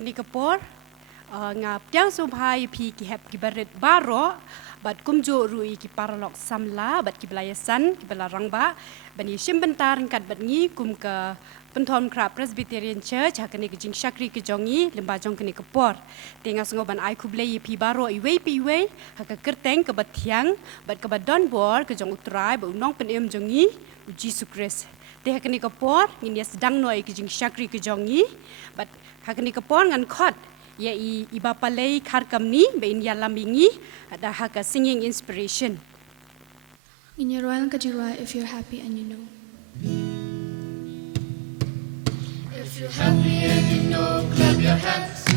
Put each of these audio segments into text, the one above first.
kini kapor ngap yang subhai pi ki hep ki baret baro bat kumjo rui ki paralok samla bat ki belayasan ki belarang ba bani shim bentar kat bat ngi kum ke Pynthorumkhrah Presbyterian Church hakani ke jing syakri ke jongi lembajong kini kapor tengah sengoban ai kublei pi baro iwe pi iwe haka kerteng ke bat tiang bat ke bat don bor ke jong utrai ba Nongkren jongi Jesus Christ teh hakani kapor ngin dia sedang noi ke jing syakri ke jongi bat hakani kapor ngan khot ya Ibaphira khar kamni be in ya lambingi ada haka singing inspiration. In your royal kajirwa, if you're happy and you know. If you're happy and you know, clap your hands.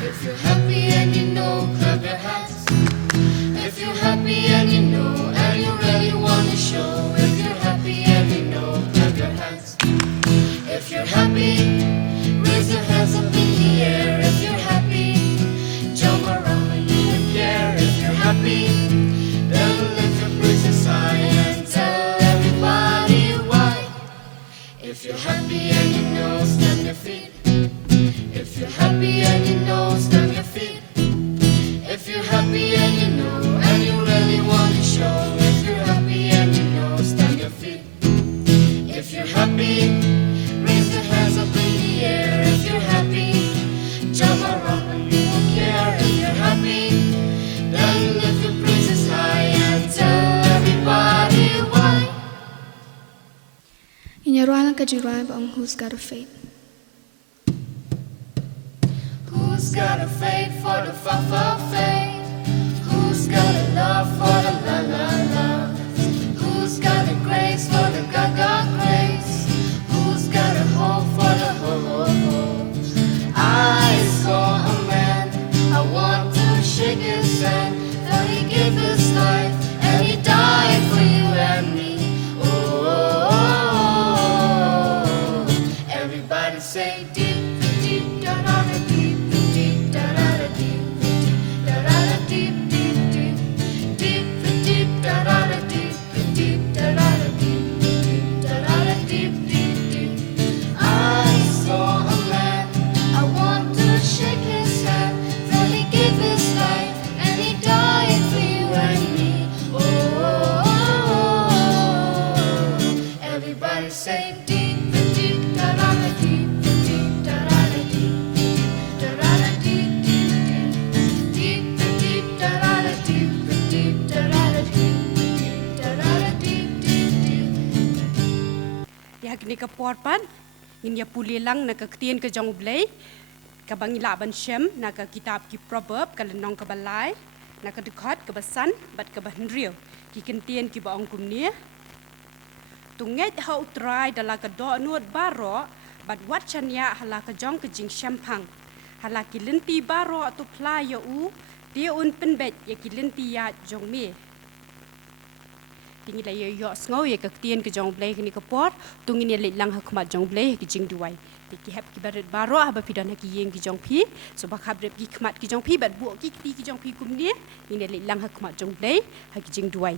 If you're happy and you know, clap your hands. If you're happy and you know, and you really want to show. If you're happy and you know, clap your hands. If you're happy, raise your hands up in the air. If you're happy, jump around and you don't care. If you're happy, then lift your praises high and tell everybody why. If you're happy and you know, stamp your feet. If you're happy and you know, stamp your feet. If you're happy and you know, and you really want to show. If you're happy and you know, stamp your feet. If you're happy, raise your hands up in the air. If you're happy, jump around and you don't care. If you're happy, then lift your praises high and tell everybody why. In your royal kajirwa, who's got a faith? Who's got a faith for the fa faith? Who's got a love for the la la la? Who's got a grace for the ga grace? Who's got a hope for the ho? I saw a man, I want to shake his hand, that he gave his life and he died for you and me. Oh, everybody say deep, deep, da da da deep, deep, da da da deep, da da da deep, deep, deep, deep, deep, da da da deep, deep, da da da deep, deep, da da da deep, deep, deep. I saw a man, I want to shake his hand, that he gave his life and he died for you and me. Oh, everybody say deep, deep, da da da deep, deep, da da da deep, da da da deep, deep, deep, deep, da da da deep, deep, da da da deep, da da da deep, deep, deep. Ya kini kapor pan ngin ya pulilang nak ketien ke jong blai ka bangi la ban shem nak kitab ki proverb ka lenong ka balai nak dekat ke besan bat ke bahnrio ki kentien ki ba ongkum ni tunget ha utrai dala ka do nuot baro bat wat chanya hala ka jong ke jing shampang hala ki lenti baro tu pla ya u dia un penbet ya ki lenti ya jong me tingi la yo sngo ye ka tien ke jong blai kini kapor tungin ye lang ha khmat jong blai ki jing duai ki hep ki baret baro ha ba pidan ha ki yeng ki jong phi so ba khab rep ki khmat ki jong phi bat bu ki jong phi kum ni ni lang ha khmat jong blai ha ki jing duai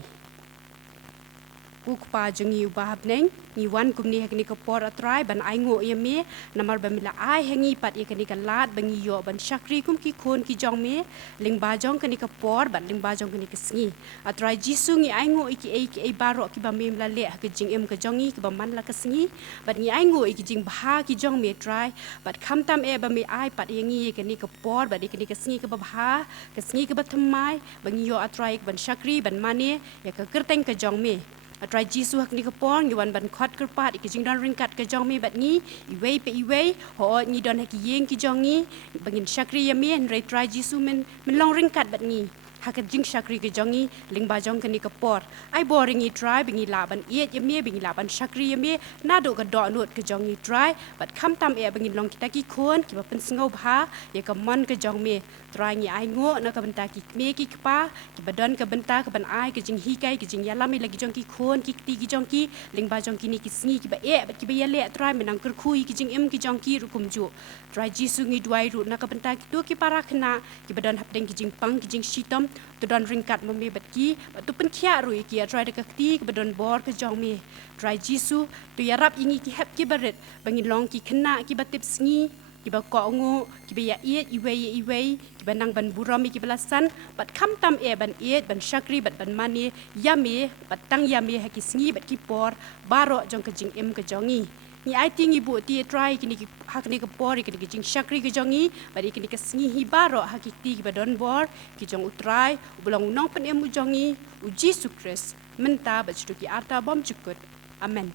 ukpa jongi ubahab neng ni wan kumni hakni ko por atrai ban ai ngo ye me namar ba mila ai hangi pat ye kani ka lat bangi yo ban syakri kum ki khon ki jong me ling ba jong kani ka por ban ling ba jong kani ka sngi atrai jisu ngi ai ngo ki ai baro ki ba mem la le ka jing em ka jongi ki ba man la ka sngi bat ngi ai ngo ki jing bha ki jong me trai bat kham tam e ba me ai pat ye ngi kani ka por ba kani ka sngi ka ba bha ka sngi ka ba thamai bangi yo atrai ban syakri ban mane ya ka kerteng ka jong me atrai jisu hakni ka por yuan ban khot kerpat ki jing don ringkat ka jong me bat ngi iwe pe iwe ho ngi don ha ki yeng ki jong ngi bangin syakri ya me re trai jisu men long ringkat bat ngi haka jing syakri ke jongi ling ba jong kani ka por ai boring i try bingi laban iet ye me bingi laban syakri ye me na do ka do nut ke jongi try bat kham tam e bingi long kita ki khon ki ba pen sngau bha ye ka mon ke jong me try ngi ai ngo na ka benta ki me ki pa ki badon ka benta ka ban ai ke jing hi kai ke jing ya lam lagi jong ki khon ki ti ki jong ki ling ba jong ki ni ki sngi ki ba e bat ki ba ye le try menang ker khui ki jing em ki jong ki ru kum ju try jisu ngi duai ru na ka benta ki tu ki para khna ki badon hap deng ki jing pang ki jing shitom tu don ringkat mami bat ki tu pen khia ru ki try de ka ti ki badon bor ke jong me try jisu tu ya rap ingi ki hap ki baret bangi long ki khna ki batip sngi kiba kongo kiba ya iet iwe kiba nang ban burami kibalasan bat kham tam ban iet ban shakri bat ban mani yame bat tang yame hakisingi bat kipor baro jong ka jing em ka jongi ni I think ibu ti try kini hakni ka por kini jing shakri ka jongi bari kini ka singi hi baro hakiti kiba don bor ki jong utrai ulang nong pen em jongi uji sukres menta bat ki arta bom cukut amen.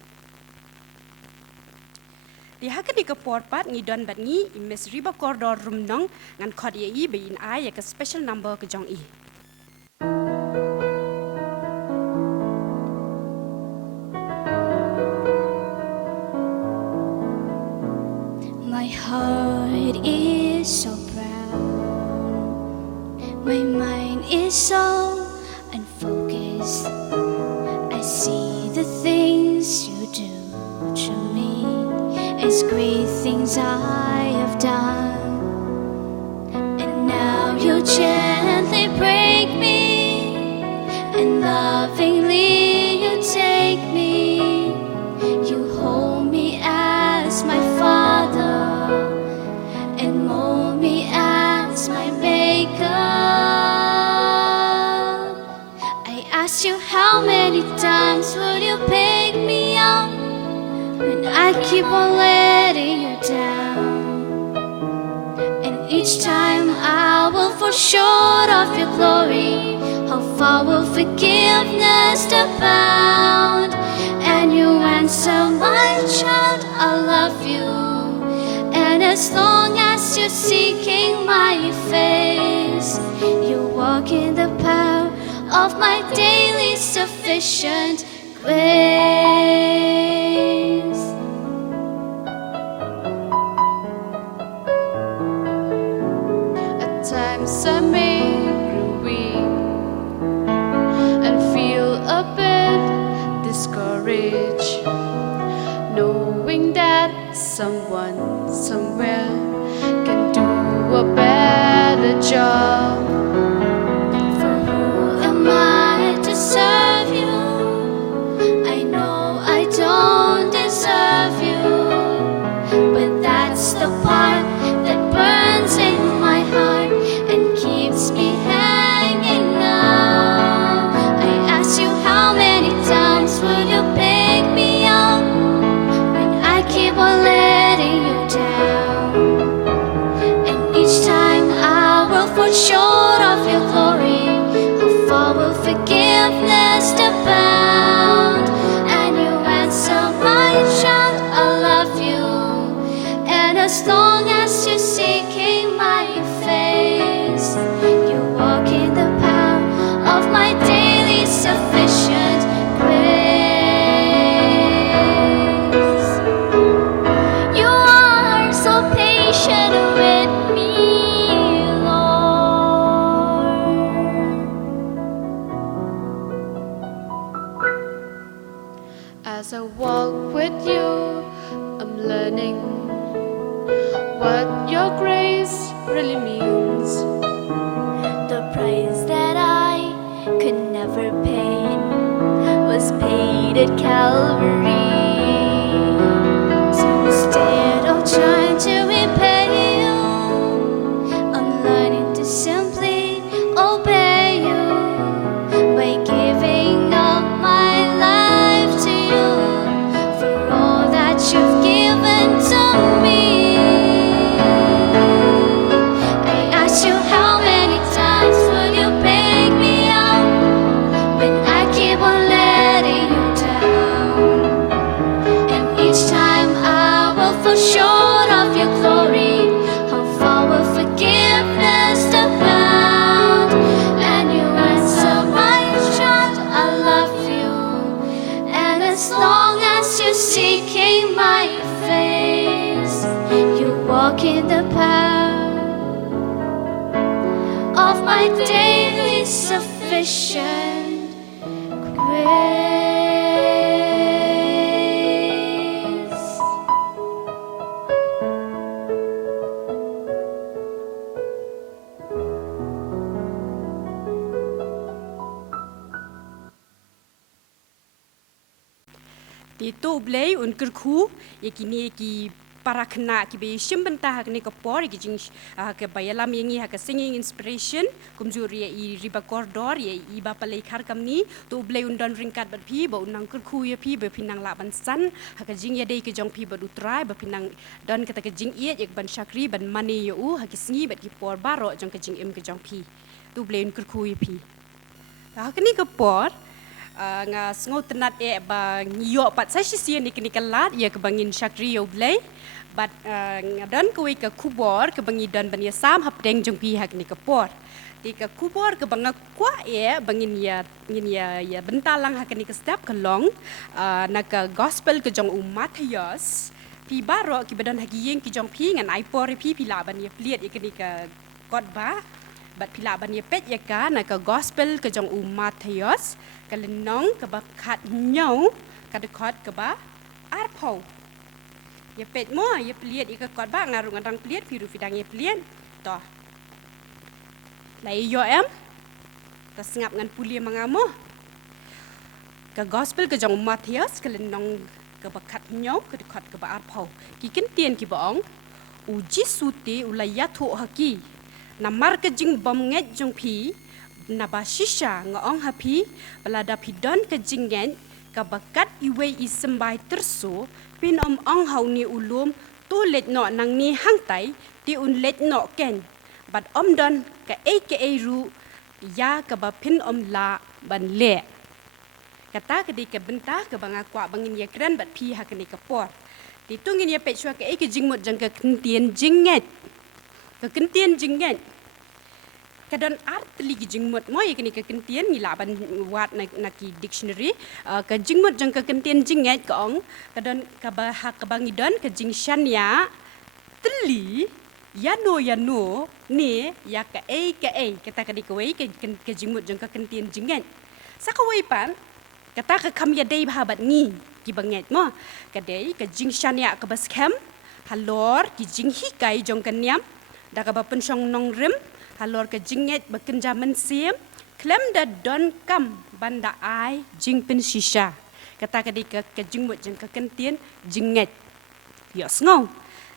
Di hakni ka porpat ngi don bat ngi imes riba koridor room nong ngan khod ye I bein ai ya ka special number ka jong I. My heart is so proud. My mind is so unfocused. I see the things you do to me as great things I have done. And now you gently break me and lovingly you take me. You hold me as my father and mold me as my maker. I ask you how many times would you pick me up when I keep on letting you down. And each time I will fall short of your glory. How far will forgiveness abound? And you answer, my child, I love you. And as long as you're seeking my face, you walk in the power of my daily sufficient grace. At times I may grow weak and feel a bit discouraged, knowing that someone somewhere can do a better job. For who am I to serve you? I know I don't deserve you, but that's the part that burns in my heart and keeps me hanging now. I ask you how many times would you pick me up when I keep on letting you down. And each time I will fall short of your glory. How far will forgiveness abound? And you answer, my child, I love you. And as long as you're seeking my face, you walk in the power of my daily sufficient grace. You are so patient with me, Lord. As I walk with you, I'm learning what your grace really means. The price that I could never pay was paid at Calvary. So instead of trying to repay you, I'm learning to simply obey you by giving up my life to you for all that you've given to me. I ask you how many times will you pick me up when I keep on letting you down. And each time I will fall short of your glory. How far will forgiveness abound? And you answer, my child, I love you. And as long as you're seeking my face, you walk in the power of my daily sufficient grace. Ti to blei un kerku ye kini ki para kena ki be shim bentah ni ko por ki jing ke bayalam yengi ha ke singing inspiration kumjuri i riba corridor ye i ba palai khar kamni to blai undon ringkat bat phi ba unang kurkhu ye phi be pinang la ban san ha ke jing ye dei ke jong phi ba utrai ba pinang don kata ke jing ye ek ban shakri ban mani ye u ha ki singi bat ki por baro jong ke jing im ke jong phi to blai un kurkhu ye phi ha ke ni ke por nga sngo tenat ba ngio pat sa sisi ni kini kalat ya ke bangin shakri yo blai but ngadon kuwi ke kubor ke bangi don ban ya sam hap deng jong pi hak ni ke por di ke kubor ke banga kwa bangin ya bentalang hak ni ke step ke long na ke gospel ke jong umat yos pi baro ki badan hak yeng ki jong pi ngan ai por pi la ban ya pliet ya ke ni ke kotba bat pila ban ye pet ya ka na ke gospel ke jong umat yos ke lenong ke ba khat nyau ka de khot ke ba arpau ye pet mo ye pliet ke kot ba ngarung andang pliet piru fidang ye pliet to lai yo em ta sngap ngan pulia mangamo ke gospel ke jong umat yos ke lenong ke ba khat nyau ke de khot ke ba arpau ki kin tien ki baong uji suti ulaya tho haki namar ke jing bom nget jong pi na ba shisha ngong hapi balada pidon ke jingen ka bakat iwe isembai terso pin ong hau ni ulum tu let no nang ni hang tai ti un let no ken bat don ka ru ya ka ba pin la ban le kata ke di ke benta ke banga kwa bangin ye kran bat pi ha ke ni ka por ti tungin ye pe chwa ke ke jingmot jang ke kentien jinget ke kentien jinget kadon art ligi jingmot mo ye kini ke kentien ni laban wat na ki dictionary ke jingmot jang ke kentien jinget ka ong kadon ka ba hak ka bangidon ke jingshan ya teli ya no ni ya ka kata ka di ko ke jingmot jang ke kentien jinget sakawai pan kata ka kam ya dei bahabat ni ki banget mo ka dei ke jingshan ya ka baskem halor ki jinghi kai jong kenyam da ka ba pensong nongrem halor ke jinget bekenja mensim klem da don kam banda ai jing pen shisha kata ke di ke jingmut jeng ke kentien jinget yos ngau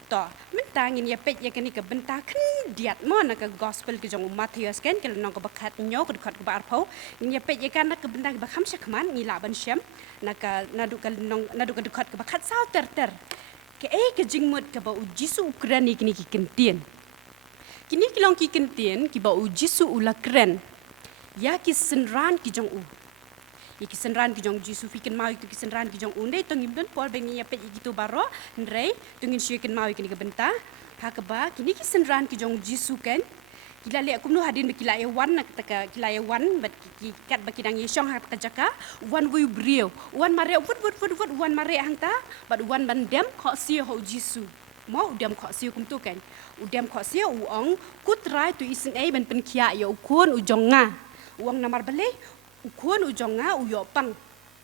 to mentangin ya pet ya kini ke benta kan diat mo na ke gospel ke jong umat yos ken ke nong ke bakat nyo ke khat ke bar phau ni ya pet ya kan na ke benta ke bakham shakman ni la ban shem na ka nadu ke nong nadu ke khat ke bakat sau ter ke jingmut ke ba ujisu ukrani kini ki kentien kini kilong ki kentien ki ba uji su ula kren ya ki senran ki jong u ya ki senran ki jong jisu fiken mau ki senran ki jong unde tong imdon por bengi ya pe gitu baro ndrei tungin shiken mau ki ni benta ha ka ba kini ki senran ki jong jisu ken kila le kumno hadin be kila ye wan nak taka kila ye wan bat ki kat ba kidang ye shong ha ka jaka wan wi brio wan mare wut wan mare hangta bat wan ban dem kho si ho jisu mo udam kho si kum tu kan udam kho si uong kutrai tu isin ai ban pen kia ya ukun ujonga uang namar bale ukun ujonga uyopang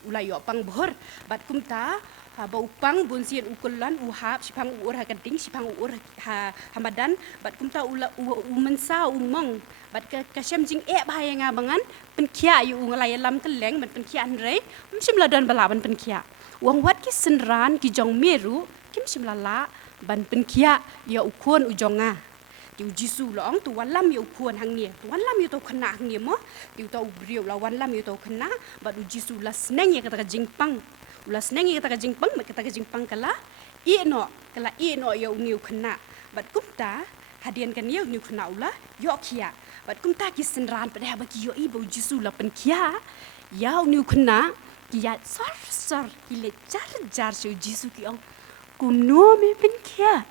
ulai yopang bhor bat kumta ba upang bun sian ukulan uhap sipang ur ha kading sipang ur ha hamadan bat kumta ula umensa umong bat ka shem jing bahaya nga bangan pen kia yu ngalai lam keleng ban pen kia anrei simla dan balaban pen kia uang wat ki senran ki jong meru kim simla la ban pen kia ya ukun ujonga ti ujisu long tu walam ya ukun hang ni walam ya to khna hang ni mo ti to ubrio la walam ya to khna bat ujisu la sneng ya kata jingpang ula sneng ya kata jingpang kata jingpang kala i no ya uniu khna bat kumta hadian kan ya uniu khna ula yo kia bat kumta ki senran pada ba ki yo i ba ujisu la pen kia ya uniu khna ki ya sar ki le jar su ujisu ki ong kuno me pen kia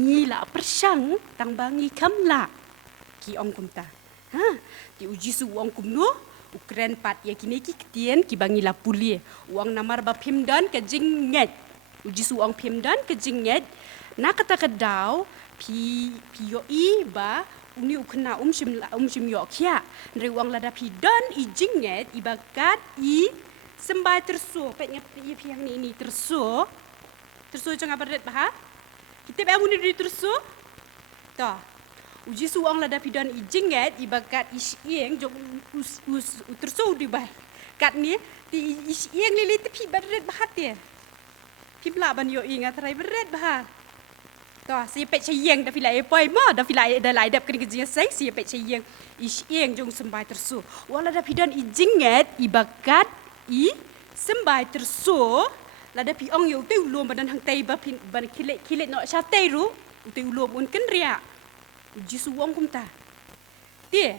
ni la persang tang bangi kamla ki ong kumta ha ti uji su ong kumno ukren pat ya kini ki ketien ki bangi la pulie uang namar ba pimdan ke jinget uji su ong pimdan ke jinget na kata kedau pi yo i ba uni ukna shim yo kia ndre uang lada pi dan i jinget i bakat i sembai terso petnya pi yang ni terso jangan berdet bah. Kita be amun di terso. Ta. Uji suang lada pidan ijinget ibakat isieng jong us terso di bah. Kat ni ti isieng lili ti pi berdet bah dia. Pi bla ban yo ingat rai berdet bah. Toh, si pek cayeng da filai poi ma da filai da lai dap kini Jingiaseng si pek cayeng isyeng jong sembai tersu. Wala da pidan I jinget I bakat I sembai tersu. La da pi ong yo te ulom badan hang tai ba pin ban kilet no sha tai ru te ulom un ken ria. Jisu wong kum ta. Tie.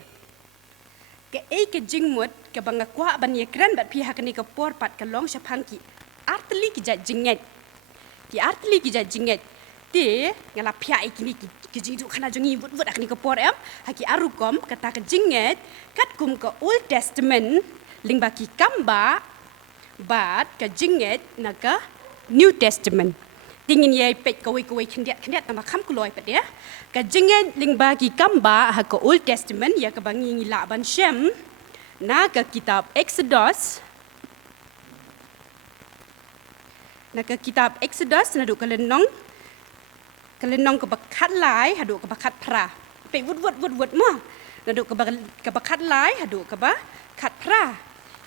Ke ke jingmut ke banga kwa ban ye kran bat pi hakani ke por pat ke long shapang ki. Artli ki jat jinget. Ki artli ki jat jinget. Ti ngala pia ikini ki jingu khana jongi vut akni ko por em haki arukom kata ke jinget kat kum ke Old Testament lingba ki kamba bat ke jinget na ke New Testament tingin ye pet kawai khendiat nama kham kuloi pat ya ke jinget lingba ki kamba ha ke Old Testament ya ke bangi ngila ban shem na ke kitab Exodus na duk kelenong ke bakat lai haduk ke bakat pra pe wut ma naduk ke bakat lai haduk ke bakat pra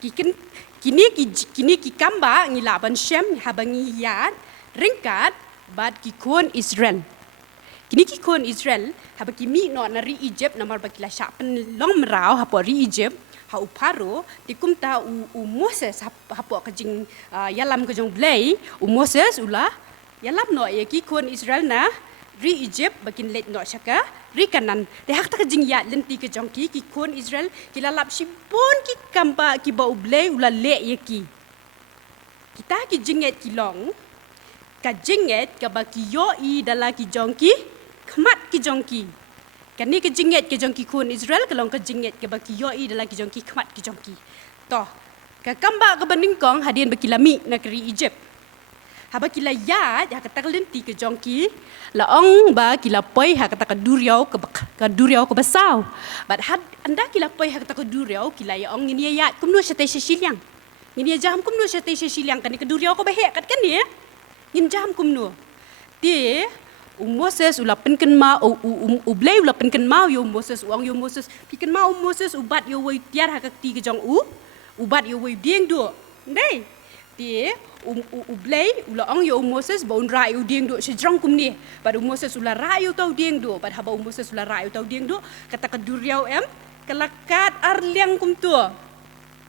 kini ki kamba ngila ban shem habangi yat ringkat bad ki kon Israel kini ki kon Israel habaki mi no nari Egypt namar bakila sha pen long merau hapo ri Egypt ha uparo tikum ta u Moses hapo ka jing yalam ka jong blai u Moses ula yalam no ye ki kon Israel na ri Egypt bakin let no shaka ri kanan de hak ta jing ya lenti ke jong ki kon Israel ki lalap sipon ki kamba ki ba ublei ula le ye ki kita ki jinget ki long ka jinget ka ba ki yo I dala ki jong ki khmat ki jong ki kani ke jinget ke jong ki kon Israel ka long ka jinget ke ba ki yo I dala ki jong ki khmat ki jong ki to ka kamba ka baning kong hadien bakilami na kri Egypt haba kila yat ha kata lenti ke jongki la ong ba kila poi ha kata duriau ke duriau ke basau but had anda kila poi ha kata duriau kila ya ong ini yat kumno sate siliang ini jam kumno sate siliang kan ke duriau ko bahek kan ya ngin jam kumno ti Moses ula penken ma u blai ula penken ma yo Moses uang yo Moses piken ma Moses ubat yo wei tiar ha ti ke jong ubat yo wei dieng do ndai ti blai ula ong yo Moses ba un ra yo dieng do sejrong kum ni ba Moses ula ra yo tau dieng do ba haba Moses ula ra yo tau dieng do kata ke duriau em kelakat arliang kum tu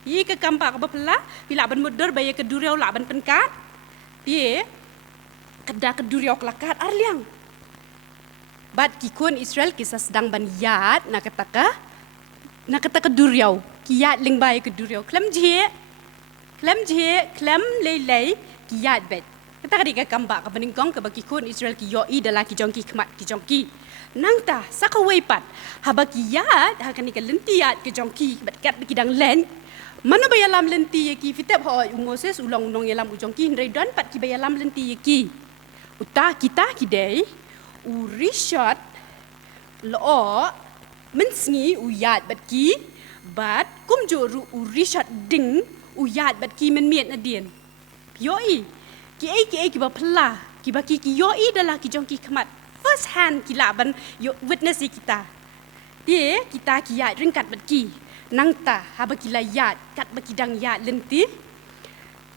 yi ke kampak ba pela bila ban modor ba ye ke duriau la ban penkat ti kada ke duriau kelakat arliang bat ki kon Israel kisah sedang ban yat na kata ke duriau ki yat ling ba ye ke duriau klem lei ki yat bet kata ka kamba ka beningkong ka baki kon Israel ki yo I dala ki jongki khmat ki jongki nangta sakawai pat haba ki yat ha kan ka lenti yat ki jongki bat kat ki dang len mana bayalam lenti ye ki fitep ho Moses ulong nong yalam u jongki ndai don pat ki bayalam lenti ye ki uta kita ki dei u Richard lo mensngi u yat bat ki bat kum joru u Richard ding uyat bat ki men miet na dien yoi ki ba pla ki ba ki yoi dala ki jong ki khmat first hand ki la ban yo witness kita ti kita ki yat ringkat bat ki nangta haba ki la yat kat ba ki dang yat lenti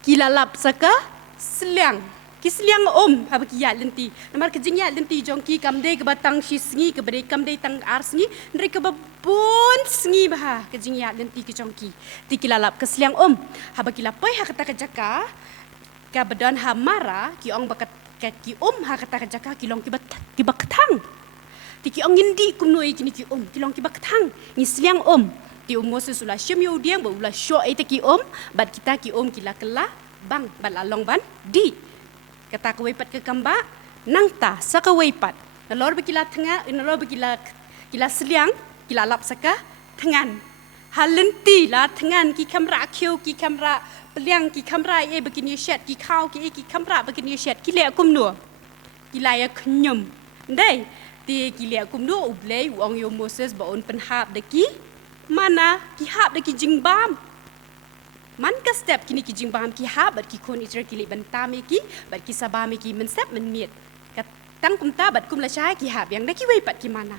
ki lalap saka seliang ki seliang haba ki yat lenti namar ke jing yat lenti jong ki kamde ke batang shisngi ke bade kamde tang arsngi ndre ke bon sngi bah ke jing yat lenti ke jong ki ti ki lalap ke seliang haba ki lapai ha kata ke jaka ka badan ha mara ki ong bakat ki ha kata ke jaka ki long ki bakthang ti ki ong indi kumnoi kini ki ki long ki bakthang ni seliang ti Moses ula syem yo diang ba ula syo ai te ki bat kita ki kila kela bang balalong ban di kata ke wepat ke kamba nangta saka wepat nalor bekila tengah nalor bekila kila seliang kila lap saka tengan halenti la tengan ki kamera kyo ki kamera peliang ki kamera begini shat ki kau ki kamera begini shat ki le kumno kila ya knyum ndai ti ki le kumno ublei wong yo Moses ba on penhap de ki mana ki hap de ki jingbam man ka step kini ki jingbam ki hap bat ki kon Israel ki le bantame ki bat ki sabame ki men step men miet kat tang kum ta bat kum la sha ki hap yang de ki wepat ki mana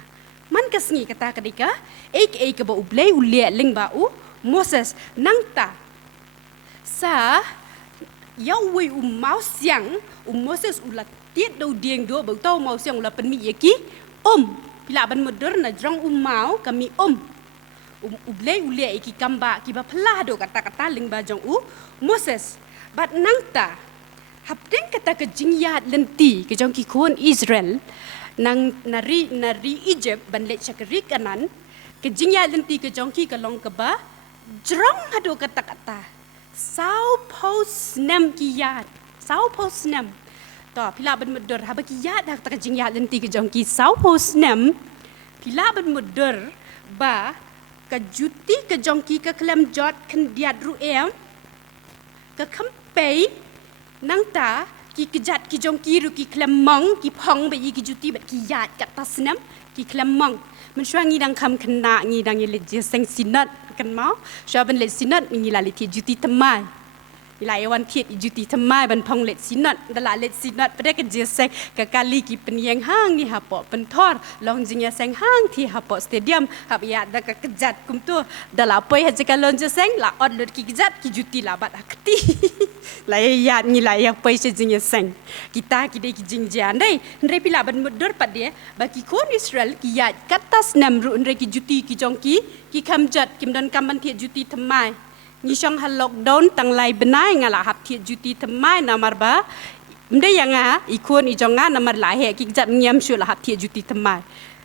man kasngi kata kadika ke ba ublei ulia ling ba Moses nangta sa yawi mau siang Moses ulat tiết đầu điên đua bầu tàu màu xiong là pen mi yaki pila ban modern na jong mau kami ule iki kamba ki ba phala do kata-kata ling ba jong Moses bat nangta hapdeng kata ke jingyat lenti ke jong ki kon Israel nang nari Egypt ban le chakri kanan ke jingyat lenti ke jong ki kalong ke ba jrong hado kata-kata sau pos nam ki yat sau pos nam to pila ban modern haba ki yat dak ta jingyat lenti ke jong ki sau pos nam pila ban modern ba ka juti ka jongki ka klam jot kan diat ru ka khampai nang ta ki kejat ki jongki ru ki klam mong ki phong ba yi ki juti ba ki yat ka tasnam ki klam mong men shwa ngi dang kham khna ngi dang ye le seng sinat kan mau shwa ban le sinat ngi la le ti juti tamai ila yawan kit juti tamai ban phong let sinat dala let sinat pada ke jesek ke kali ki penyeng hang ni hapo pentor long Jingiaseng hang ti hapo stadium hab ya da ke kejat kum tu dala poi ha jeka long Jingiaseng la on lut ki kejat ki juti la bat akti la ya ni la ya poi se Jingiaseng kita ki de ki jingjian dei ndre pila ban mudur pat dia bagi kon Israel ki ya katas nam ru ndre ki juti ki jongki ki khamjat kim don kam ban ti juti tamai ni shong hal lockdown tang lai benai ngala hap thi juti tamai namar ba mde yanga ikon i jonga namar la he ki jat nyam shu la hap thi juti tamai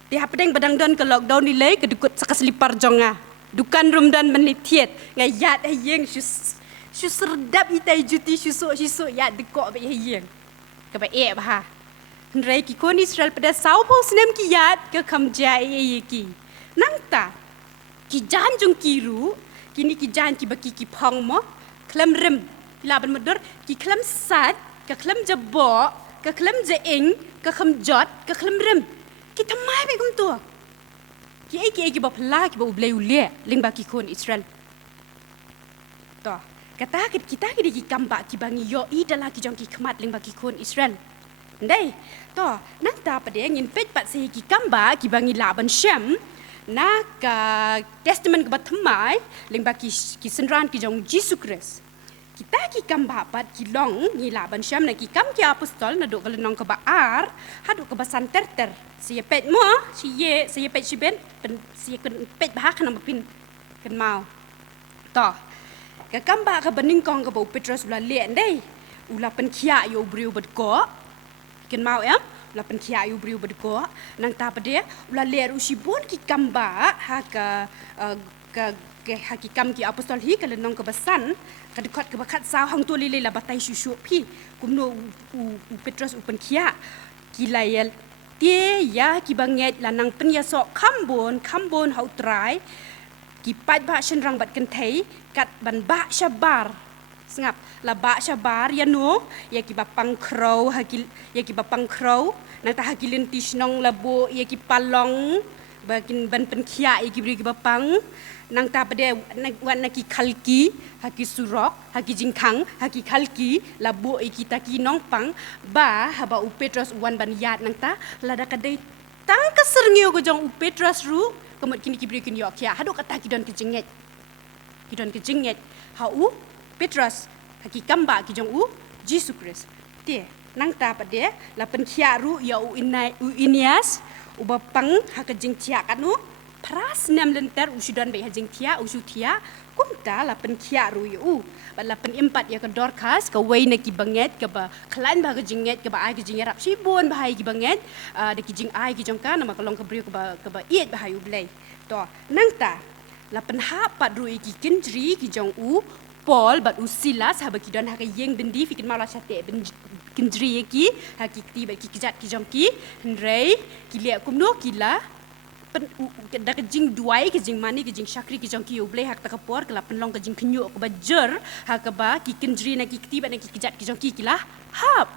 ti hap deng badang don ke lockdown ni le ke dukut sakas lipar jonga dukan rum dan menitiet ngai yat yeng shu serdap itai juti shu so ya dekok ba yeng ke ba ba ndrei ki kon Israel pada sau pos nem ki yat ke khamja ki nangta ki jan jung kiru kini ki jan ki baki ki phong mo klam rem la ban modor ki klam sat ka klam jabo ka klam jaeng ka kham jot ka klam rem ki tamai be kum tu ki ba phla ki ba uble ule ling ba ki kon Israel to kata kita ki kamba ki bangi yo i dala ki jong ki khmat ling ba ki kon Israel ndai to nang ta pa de ngin pet pat se ki kamba ki bangi la ban shem na ka testament ke batamai lengba ki senran ki jong Jesus Christ kita ki kamba pat ki long ni la ban syam na ki kam ki apostol na do kalenong ke baar hadu ke basan terter si pet mo si pet si ben si pet bah kana pin kan mau to ka kamba ka baning kong ke bau Petrus ula le ndai ula pen khia yo briu bad ko kan mau la pen khia yu briu bedko nang ta pade ula ler usibon ki kamba ha ka ki kam ki apostol hi kala nong ke basan ka dekot ke bakat saw hang to lele la batai susu pi kumno Petrus upen khia ki layel tie ya ki banget lanang pen ya sok kambon hau trai ki pat ba shen rang bat kan thei kat ban ba shabar sengap la ba shabar ya no ya ki bapang crow hakil ya ki bapang crow nang ta hakilin tisnong labo ya ki palong bakin ban penkhia ya ki bri ki bapang nang ta pade wan ki khalki haki surok haki jingkhang haki khalki labo ya ki taki nong pang ba haba u Petrus wan ban yat nang ta lada kadai tang kaserngeu go jong u Petrus ru kemot kini ki bri kin yok ya hado kata ki don kejinget ha u Petrus haki kamba ki jong u Jesus Christ te nang ta pade la pen khia ru ya u inias u bapang ha ka jing tia kanu pras nam lenter u sudan be ha jing tia u su tia kumta la pen khia ru yu ba la pen empat ya ka dorkas ka wei na ki banget ka ba klan ba ka jinget ka ba ai ka jing rap si bon ba hai ki banget de ki jing ai ki jong ka na ma ka long ka bri ka ba iet ba hai u blai to nang ta la pen ha pat ru ki kinjri ki jong u Paul bat usilas haba ki don ha ka yeng bendi fikin mala chate ben kindri ki ha ki ti ba ki kijat ki jong ki ndrei ki le kumno kila pen da ka jing duai ki jing mani ki jing shakri ki jong ki uble hak ta ka por kala pen long ka jing knyo ko ba jer ha ka ba ki kindri na ki ti ba na ki kijat ki jong ki kila hap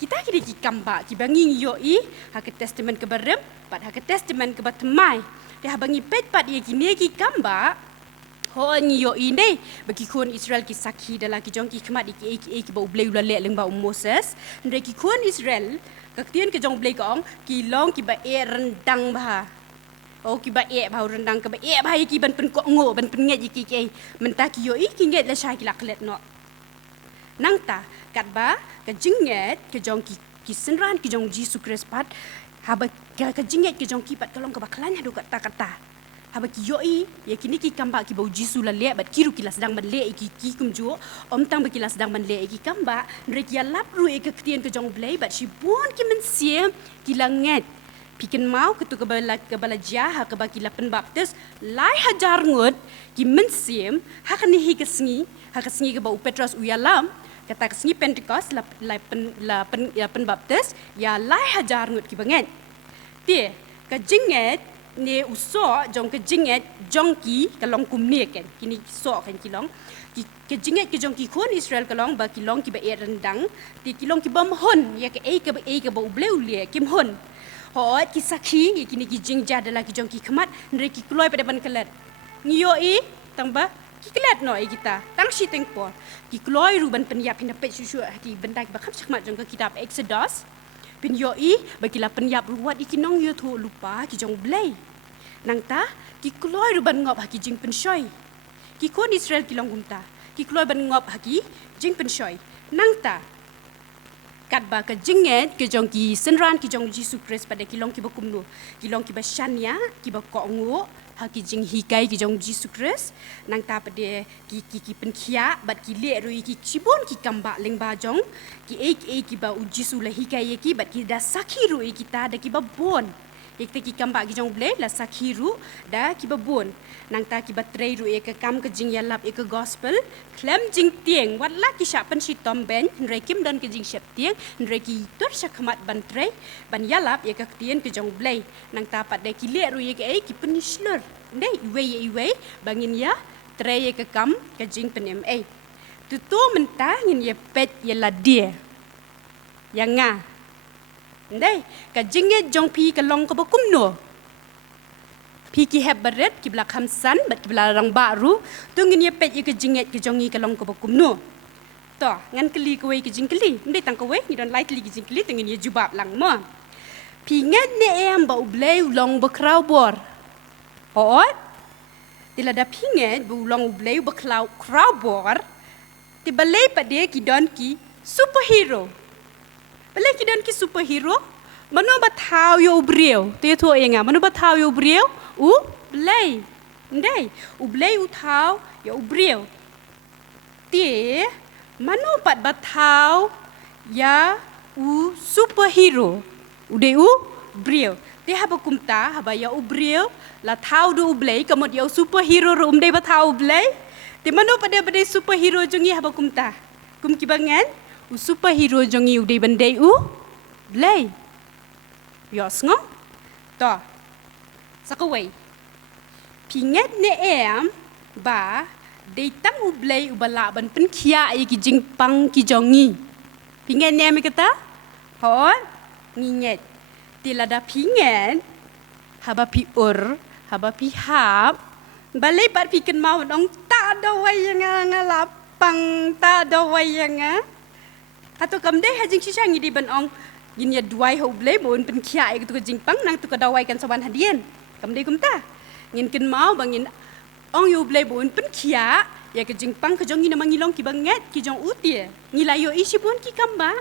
kita ki ki kamba ki bangi yo I ha ka testament ke barem pat ha ka testament ke batmai te ha bangi pet pat ye ki ne ki kamba ho ni yo inde bagi kon Israel ki sakhi dala ki jong ki khmat ki ba uble ula le leng ba Moses ndre ki kon Israel ka tien ke jong ble kong ki long ki ba rendang ba o ki ba ba rendang ka ba ba ki ban pen ko ngo ban pen nget ki menta ki yo ki nget la sha ki la klet no nang ta kat ba ka jinget ke jong ki ki senran ki jong Jesu Christ pat haba ka jinget ki jong ki pat kalong ka baklan hadu kata haba ki yoi ya kini ki kamba ki bau Jesu la le bat kiru ki la sedang ban le ki kum jo om tang ba ki la sedang ban le ki kamba ndre ki lap ru ke ketien ke jong blai bat si bon ki men siem ki langet piken mau ke tu ke bala jah ke baki la pen baptis lai hajar ngut ki men siem ha kan hi ke sngi ke bau Petrus uyalam kata ke sngi Pentecost la pen baptis ya lai hajar ngut ki banget tie ka jinget ne uso jong ke jinget jong ki kalong kumne ken kini so kan kilong ki ke jinget ke jong ki kon Israel kalong ba kilong ki ba rendang ti kilong ki bam hon ya ke ba ubleu le kim hon hot ki sakhi kini ki jingja adalah ki jong ki khamat ndre ki kloi pada ban kelat ngio tangba ki kelat no kita tang shi tengpo ki kloi ru ban penyap hina pet susu ki bentai ba kham sakmat jong ke kitab Exodus pin bagi la penyap ruat ikinong yo thu lupa ki jong blai nang ta ki kloi ru ban ngop haki jing pensoi ki kon Israel ki long gumta ki kloi ban ngop haki jing pensoi nang ta kat ba ka jinget ke jong ki senran ki jong Jesu Christ pada kilong ki bakumno kilong ki ba shania ki ba ko ngo haki jing hikai ki jong Jesu Christ nang ta pada ki penkhia bat ki le ru ki chibon ki kamba leng ba jong ki ki ba u Jesu la hikai ki bat ki da sakhi ru kita da ki ba bon Ikte ki kamba ki jong blai la sakhiru da ki babon nang ta ki batrei ru ke kam ke jing yalap ke gospel klem jing tieng wat la ki shapan si tom ben nre kim dan ke jing shap tieng nre ki tur sakhamat ban trei ban yalap ke tien ke jong blai nang ta pat de ki le ru ke ki penishlur ndai iwe bangin ya trei ke kam ke jing penem tu mentah ngin ye pet ye la dia yang nga ndai ka jinget jong pi ka long ka bakum no pi ki heb baret ki bla khamsan bat ki bla rang baru tungin ye pet ye ka jinget ki jongi ka long ka bakum no to ngan kli ko we ki jing kli ndai tang ko we ni don like li ki jing kli tungin ye jubab lang mo pi ngat ne em ba ublei long ba kraw bor hot tila da pi ngat bu long ublei ba kraw bor ti balai pa de ki don ki superhero Balik kidan ki superhero, mano batau yo ubriel, tu tu enga, mano batau yo ubriel, blay, ndai, blay utau yo ubriel. Ti, mano pat batau ya superhero, ude ubriel. Ti haba kumta, haba ya ubriel, la tau do ublay, kamot ya superhero ro umdai batau ublay. Ti mano pada superhero jongi haba kumta, kum kibangan. Superhero jongi udai bandai blay yos ngo to sakawai pingat ne em ba dei tang blay ubala ban penkhia ki jingpang ki jongi pingat ne me kata hot nginget tilada pingat haba pi haba pi hab balai pat pi ken mau dong ta da wayang ngalapang ta da wayang Atau kam deh hajing sisa ngi di ban ong yin ya duai ho blai bon pen khia ai tu ka jingpang nang tu ka dawai kan sawan hadien kam deh kumta ngin ken mau bangin ong yo blai bon pen khia ya ka jingpang ka jong ni namang ngilong ki banget ki jong utie ngilayo isi bon ki kamba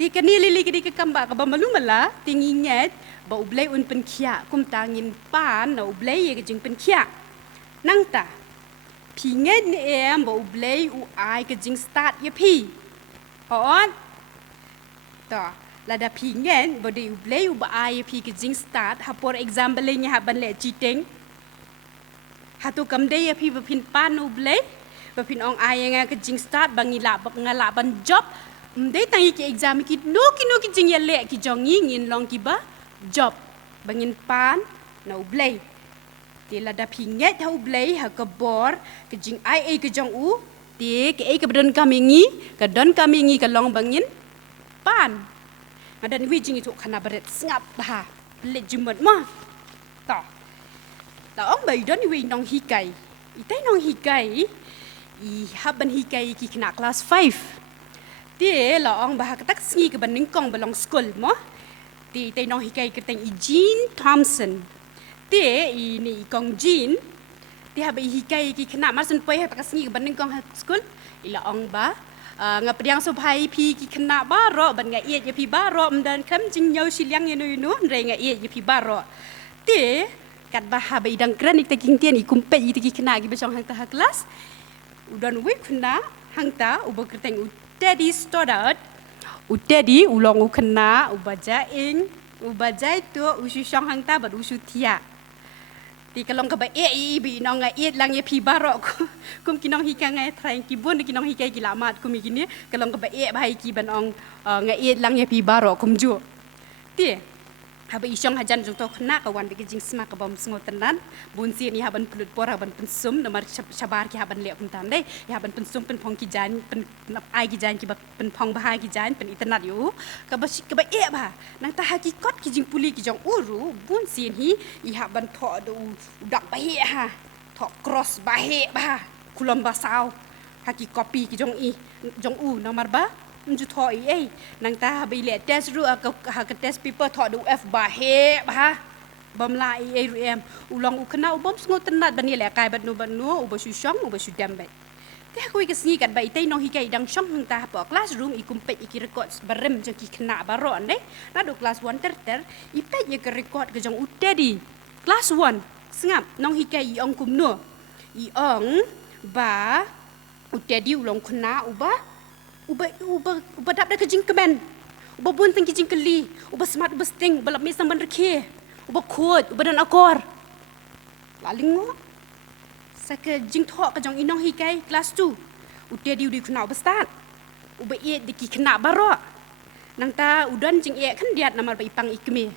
ti ka ni lili ki di ka kamba ka ba malu mala ti nginget ba blai un pen khia kumta ngin pan na blai ya ka jing pen khia nang ta pinget ni em ba blai u ai ka jing start ya pi Hot. Ta, lada pingen bodi ublay uba ay pi ke jing start ha por example nya ha ban le chiteng. Ha tu kam day pi bapin pan ublay, bapin ong ay nga ke jing start bangila ngala ban job. Mday tangi ki exam ki no ki jing ya le ki jongi ngin long ki ba job. Bangin pan na ublay. Ti lada pinget ha ublay ha ke bor ke jing ay ke jong u Ti ke ke don kami ngi ka long bangin pan adan wi jing itu khana baret ngap ba le jimot ma ta ong bai don wi nong hikai itai nong hikai I haban hikai ki kena class 5 ti la ong ba ka tak sngi ke baning kong balong school mo ti itai nong hikai ke teng Jean Thompson ti ini kong Jean Ti haba hikai ki kena masun poi ha takasngi banding kong school ila ong ba ngapdiang sobai pi ki kena baro ban nga iet ye pi baro mdan kram jing nyau siliang ye nu re nga iet ye pi baro ti kat bah ba idang kran ik taking tian ikum pe i ki kena gi besong hang ta kelas udan wi kena hang ta ubo kerteng u daddy stoddard u daddy ulong u kena u baja ing u baja tu u shong hang ta ba u su tia ti kalong ka ba e bi nong nga iet lang ye pi baro kum kinong hika nga train ki bun kinong hika ki lamat kum gini kalong ka ba e ba ki ban ong nga iet lang ye pi baro kum ju ti haba isong hajan jong to khna ka wan bi jing sma ka bom sngo tanan bun si ni haban pulut por haban pensum namar chabar ki haban le pun tan dei haban pensum pen phong ki jan pen ai ki jan ki pen phong ba ki jan pen internet yu ka ba e ba nang ta hakikot ki jing puli ki jong uru bun si hi I haban tho do dak ba he ha tho cross ba he ba kulom ba saw haki copy ki jong u namar ba ju tho I nang ta bi le test ru ka test paper tho do f ba he ba bom la I ru em ulong u khna u bom sngo tanat ban ni le kai ban nu u ba su shong u ba su dam ba te ko I ka sni kat ba I te nong hi kai dang shong hang ta pa classroom I kum pe I ki record barem jong ki khna ba ro ne na do class 1 ter I pe ye ka record ka jong u tedi class 1 sngap nong hi kai I ong kum no I ong ba u tedi ulong khna u ba uba dap dah kejing kemen uba bun teng kejing keli uba smart uba sting uba lapmi sang ban rekhe uba kod uba dan akor lalingo saka jing tho ka jong inong hikai class 2 ude di khna uba start uba e di ki khna baro nang ta udan jing e kan diat namar ba ipang ikme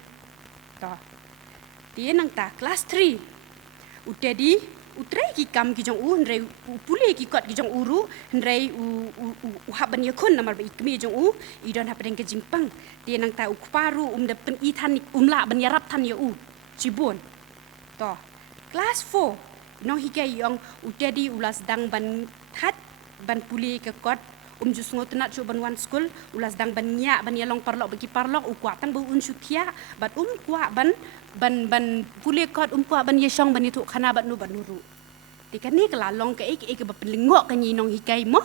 to ti nang ta class 3 ude di utrai ki kam ki jong u ndrei puli ki kot ki jong uru ndrei u haban ye khun namar ba ikmi jong u I don hapen ke jingpang ti nang ta u paru de pen I than la ban yarap than ye u cibun to class 4 no hi kai yong u dedi ulas dang ban that ban puli ke kot jus ngot na chu ban wan school ulas dang ban nya ban yalong parlok bagi parlok u kwa tan bu sutia bat kwa ban puli kot kwa ban ye shong ban itu khana ban nu ban nuru tikan ni kala long ke ek ba pelingok ka ni nong hikai mo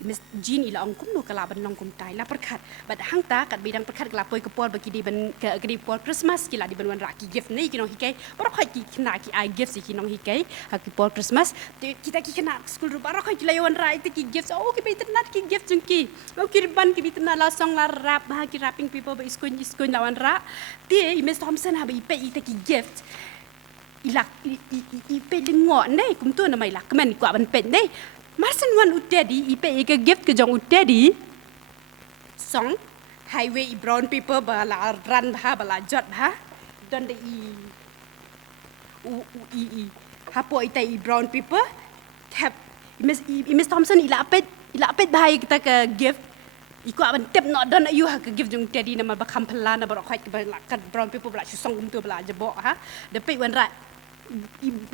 Miss Jean ila ong kum no kala ban long kum tai la perkhat bat hang ta kat bidang perkhat kala poi ke por bagi di ban ke di por Christmas kila di ban wan raki gift nei ki nong hikai par khoi ki khna ki ai gift ki nong hikai ha ki por Christmas kita ki khna school ru par khoi ki la wan rai ki gift oh ki internet ki gift jung ki oh ki ban ki internet la song la rap ha ki rapping people ba iskun la wan ra ti Miss Thompson ha ba ipe ki gift ilak ipe lingo nei kum tu na mai la kemen kwa ban pen nei Masan wan utedi ipe ke gift ke jong utedi song highway brown paper bala run ba bala jot ba don de i hapo itai brown paper tap Miss Thompson ila apet bahai kita ke gift iku aban tip no don ayu ha ke gift jong tedi nama ba kampala na ba khoi ke bala kat brown paper bala song tu bala jebo ha de pe wan ra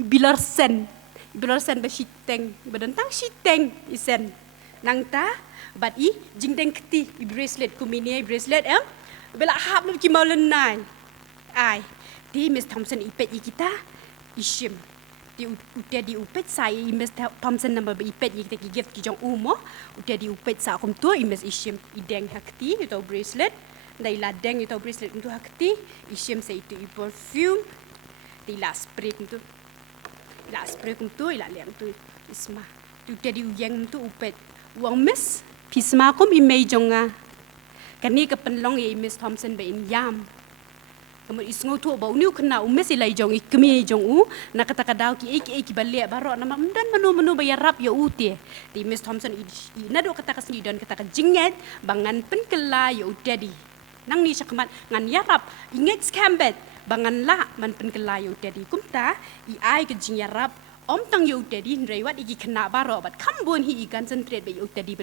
bilar sen ba shiteng badantang shiteng isen nangta bat I jingdeng keti I bracelet kumini bracelet bela hap lu ki maulen nai ai di Miss Thompson ipet I kita ishim di utia di upet sai Miss Thompson number ipet I kita ki gift ki jong umo utia di upet sa kum tu Miss ishim ideng hakti itu bracelet dai la deng itu bracelet untuk hakti ishim sa itu I perfume di la spray itu la spray kum tu ila lem tu isma tu jadi uyang tu upet wang Miss pisma kum I mei jonga kani ke penlong ye Miss Thompson be in yam kamu isngo tu ba uniu kena Miss ilai jong I kemi jong u na kata kadau ki ki balle baro na dan menu bayarap ya uti di Miss Thompson I na do kata kasni don kata jinget bangan penkela ya udadi nang ni sakmat ngan yarap inget skambet bangan la man penkela ya udadi kumta I ai ke jingyarap om tang ya udadi rewat iki kena baro bat kambon hi concentrate be ya udadi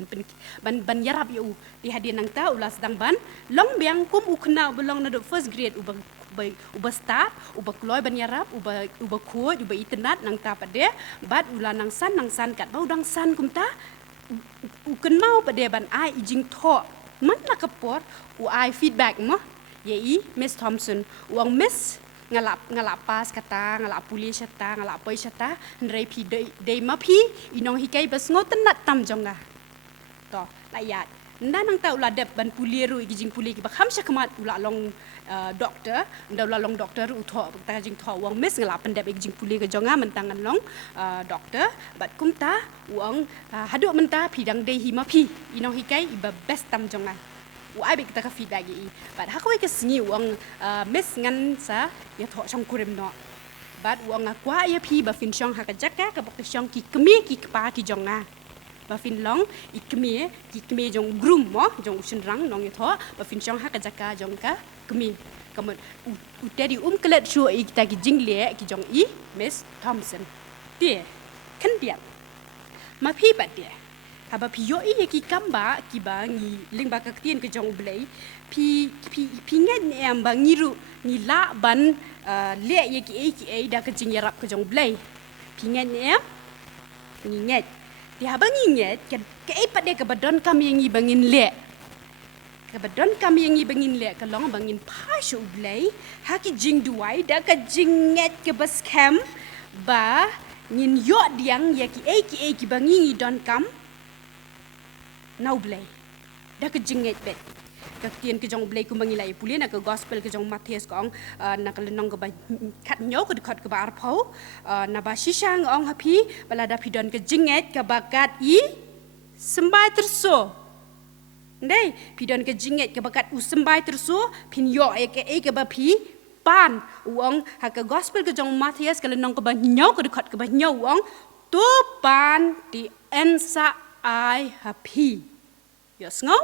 ban yarap ya u di hadian nang ta ulas dang ban long biang kum u kena belong na do first grade uba start uba kloy ban yarap uba kod uba internet nang ta pade bat ulan nang san kat bau dang san kumta u kenau pade ban ai jing tho man la kapor u ai feedback mo ye Miss Thompson uang Miss ngalap pas kata ngalap pulis kata ngalap poi kata ndrei pi dei ma pi inong hikai bas ngoten nat tam jonga to layat nang ta ula dep ban puliru igijing puli ki bakham syakmat ula long doktor nda ula long doktor u tho ta jing tho wang mes ngala pendep igijing puli ke jonga mentangan long doktor bat kumta wang haduk menta phidang dei hi ma phi inong hikai iba best tam jonga ai bị ta ka fi dagi but ha ko ke sngi wang mes ngan sa ya tho chong kurem no but wang kwa ya phi ba fin chong ha ka jakka ka bok chong ki kmi ki pa ki jonga ba fin long ikmi jong groom mo jong usin rang nong ya tho ba fin chong ha ka jakka jong ka kmi kamen u tedi klet shu i ta ki jingle ki jong i Miss Thompson tie kan dia ma phi ba dia haba pi yo i ki kamba ki ba ngi ling ba ka tien ke jong blai pi ngen em ba ngi ru ni la ban le ye ki e da ka jing yarap ke jong blai pi ngen em ngi nget ti haba ngi nget ke e pa de ka badon kam ye ngi bangin le ka badon kam ye ngi bangin le ka long bangin pa shu blai ha ki jing duai da ka jing nget ke ba scam ba ngin yo diang ye ki e ki bangi don kam nau blai da ke jinget bet ka tien ke jong blai ku mangi lai puli na ke gospel ke jong Matthews kong na ka lenong ke ba khat nyo ke khat ke ba arpau na ba shisang ong happy bala da pidon ke jinget ke bakat i sembai terso ndai pidon ke jinget ke bakat u sembai terso pin yo e ke ba phi pan uang ha ke gospel ke jong Matthews ke lenong ke ba nyo ke khat ke ba nyo uang tu pan di ensa I happy. Yes, no?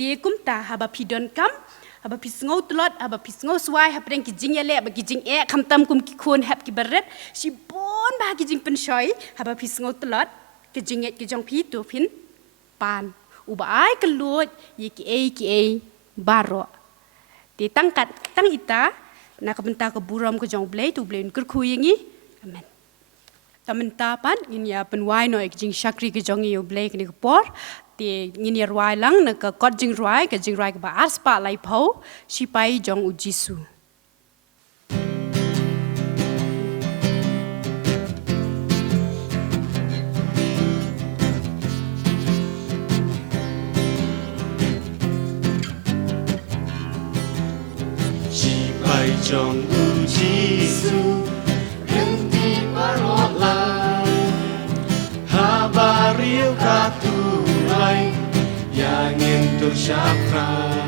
Dia kumta haba pidon kam, haba pisngau telot, haba pisngau suai, haba deng kijing yale, haba kijing kam tam kum kikun hab kibaret, si bon bah kijing pensoi, haba pisngau telot, kijing kijong pi tu pin pan. Uba ai kelut, ye ki baro. Dia tang ita, nak benta ke buram ke jong blai tu blai kerkui yangi. Amen. Tamentapan ini ya penwai no jing syakri ke jongi yo blai ke por ti ini rwai lang na ka kot jing rwai ke ba aspa lai pau sipai jong ujisu sipai jong ujisu Syakra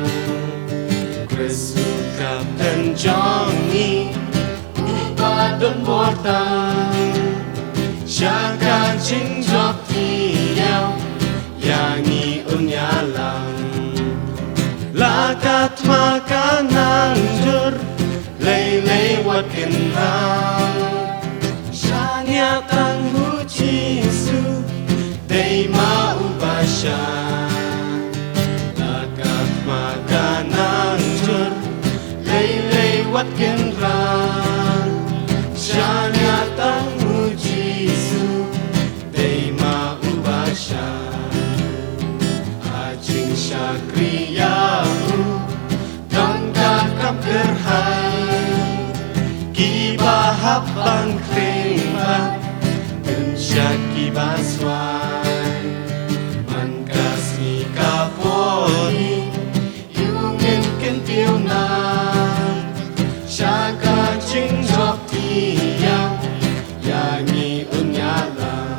Kesuka penjongi Ubadon bortan Syaka cingjok tiaw Yangi unyalang Lakat makanan jur Lei wat kenang Syanya tanggu jisu Dei ma ubasya wat kenran syanya tamu jisu dei ma ubasha ajing syakriyahu dan kakap gerhai kibahap bang kremba dan syaki baswai man kasih kaponi yungin kentiuna Syaka cingjok tiang Yangi unyala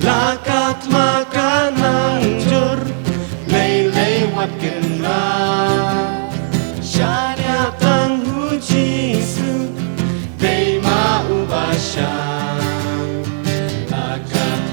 Lakat makanan jur Lei wat kenra Syanya tanggu jisu Dei ma ubasya Lakat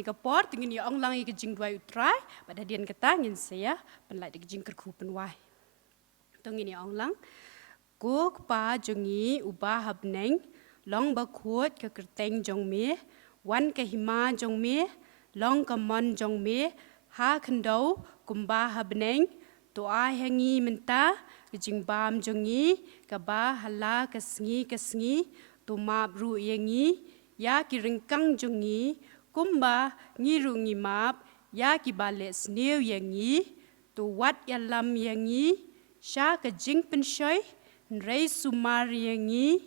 kini ka por tingin ya ong lang i ka jing dwai utrai pada dian kata ngin saya penlai de jing kerku penwai tungin ya ong lang ku pa jongi ubah habneng long ba khuat ka kerteng jong me wan ka hima jong me long ka mon jong me ha khandau kumba habneng to a hangi menta jing bam jongi ka ba hala ka sngi to map ru yengi ya ki ringkang jongi kumba ngiru ngi map ya ki bale sneu yengi to wat ya lam yengi sha ka jing penshoy rei sumar yengi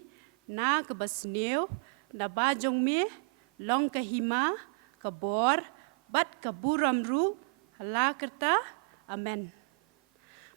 na ka basneu na ba jong me long ka hima ka bor bat ka buram ru hala kerta amen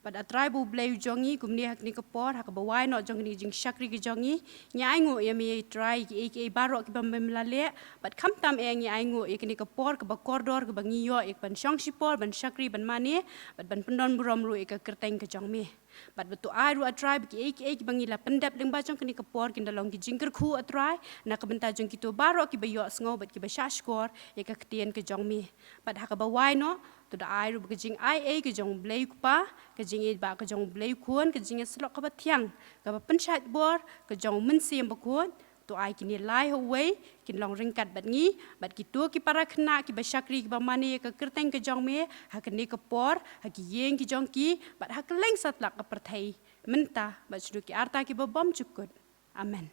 pada tribe blay jongi kumni hak ni kapor hak bawai no jong ni jing shakri ki jongi nyai ngo ya mi try ki barok ki bam lale but kam tam ngi ai ngo ya ni kapor ka bakordor ka bangiyo ek ban shong sipor ban shakri ban mani but ban pendon buram ru ek kerteng ka jong mi but betu ai ru tribe ki bangila pendap ling ba jong ki ni kapor kin dalong ki jingker khu atrai na ka benta jong ki to barok ki bayo sngo but ki ba shashkor ek ka tien ka jong mi but hak bawai no to da ai ru ka jing ai ka jong blay pa ka jing ba ka jong blay kuon ka jing slok ka bathiang ka ba penchat bor ka jong men sim ba kuon to ai kini lai hawai kin long ringkat bat ngi bat ki tu ki para khna ki ba shakri ki ba mani ka kerteng ka jong me ha ka ni ka por ha ki yeng ki jong ki bat ha ka leng sat lak ka perthai menta bat sdu ki arta ki ba bom chukut amen